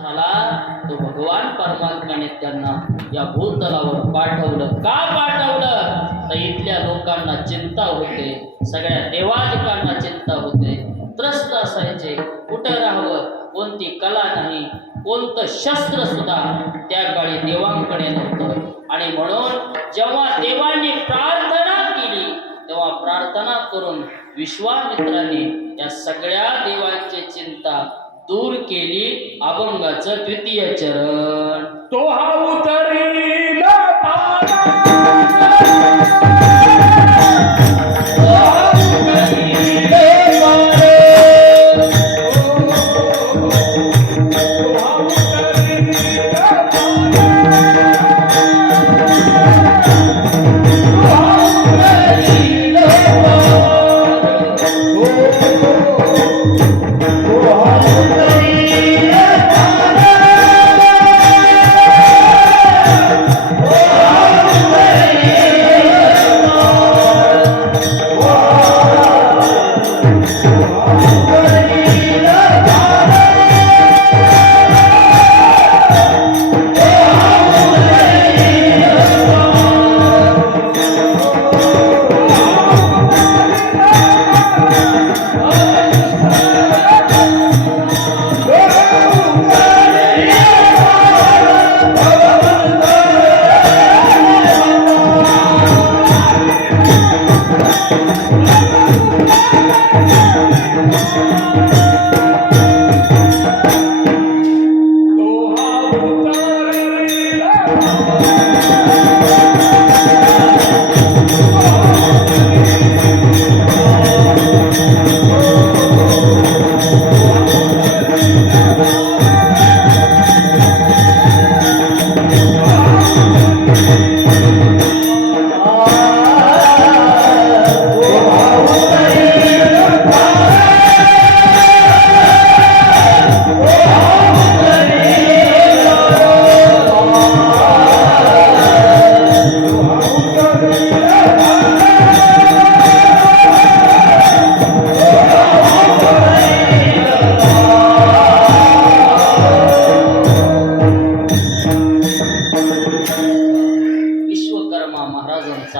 तो भगवान परमात्म्याने त्यांना या भूतलावर पाठवलं. का पाठवलं तर इथल्या लोकांना चिंता होते, सगळ्या देवादिकांना चिंता होते, त्रस्त असायचे. कुठं राहावं, कोणती कला नाही, कोणतं शस्त्र सुद्धा त्या काळी देवांकडे नव्हतं. आणि म्हणून जेव्हा देवांनी प्रार्थना केली तेव्हा प्रार्थना करून विश्वामित्रांनी या सगळ्या देवांची चिंता दूर केली. अभंगाचं द्वितीय चरण. तो हा उतरील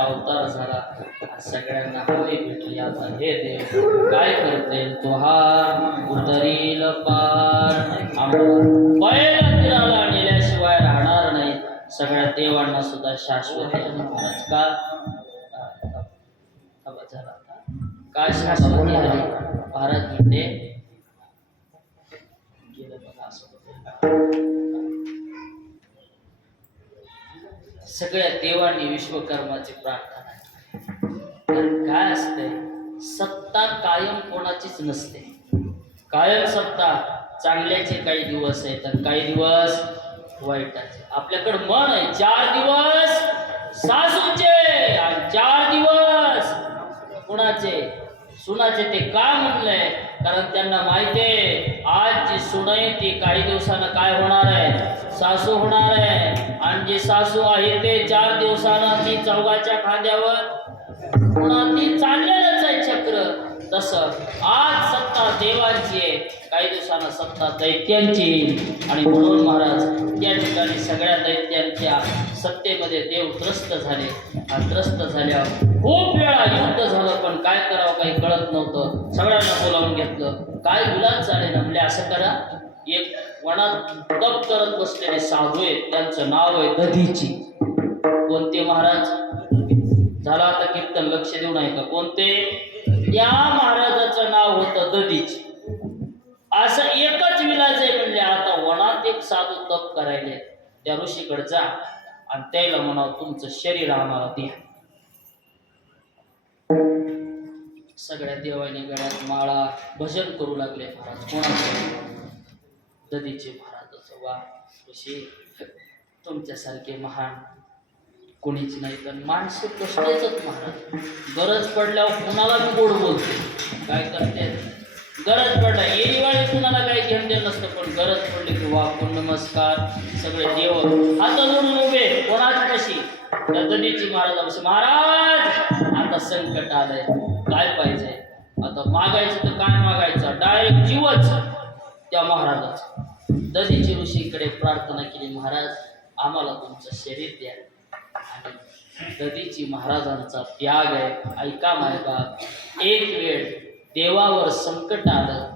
अवतार झाला. सगळ्यांना हवे भेटली. आता हे देव काय करते, तो हा उतरील पार. बैल तीराला नेल्याशिवाय राहणार नाही. सगळ्या देवांना सुद्धा शाश्वत महाराज का झाला काय शाश्वती आली महाराज म्हणते गेलं बघा असं. सगळ्या देवांनी विश्वकर्माची प्रार्थना केली. कारण काय असते, सत्ता कायम कोणाचीच नसते. कायम सत्ता चांगल्याचे काही दिवस आहेत तर काही दिवस वाईटाचे. आपल्याकडे मन आहे 4 दिवस सासूचे आणि 4 दिवस कुणाचे, सुनाचे. ते का म्हणलंय, कारण त्यांना माहिती आहे आज जी सून आहे ती काही दिवसानं काय होणार आहे, सासू होणार आहे. आणि जे सासू आहे ते 4 दिवसानं ती चौघाच्या खांद्यावर पुन्हा ती चाललेलंच आहे चक्र. तसं आज सत्ता देवांची आहे, काही दिवसानं सत्ता दैत्यांची. आणि म्हणून महाराज त्या ठिकाणी सगळ्या दैत्यांच्या सत्तेमध्ये देव त्रस्त झाले. आणि त्रस्त झाल्यावर खूप वेळा युद्ध झालं, पण काय करावं काही कळत नव्हतं. सगळ्यांना बोलावून घेतलं. काय विलाज झाले ना, म्हणजे असं करा, एक वनात तप करत बसलेले साधू आहेत, त्यांचं नाव आहे दधीची. कोणते महाराज झाला आता कीर्तन, लक्ष देऊ नये का, कोणते, या महाराजाचं नाव होतं दधीची. असं एकच विलाज आहे म्हणजे आता वनात एक साधू तप करायले, त्या ऋषीकडे जा आणि त्याला म्हणावं तुमचं शरीर आम्हाला द्या. सगळ्या देवानी गळ्यात माळा, भजन करू लागले महाराज. कोणाचं, दधीचे महाराजाचं. वा ऋषी, तुमच्यासारखे महान कोणीच नाही. तर माणसं कष्टाचंच महाराज, गरज पडल्यावर कुणाला मी गोड बोलते. काय करते, गरज पडला येईवाळी कुणाला काही घेणं नसतं, पण गरज पडली की वा नमस्कार. सगळे देव हात जोडून उभे. कोणाची कशी, त्या दधीची महाराजापाशी, महाराज आता संकट आलंय, काय पाहिजे. आता मागायचं तर काय मागायचं, डायरेक्ट जीवच त्या महाराजाचा. दधीची ऋषीकडे प्रार्थना केली, महाराज आम्हाला तुमचं शरीर द्या. आणि दधीची महाराजांचा त्याग आहे. ऐका मायबा, एक वेळ देवावर संकट आलं,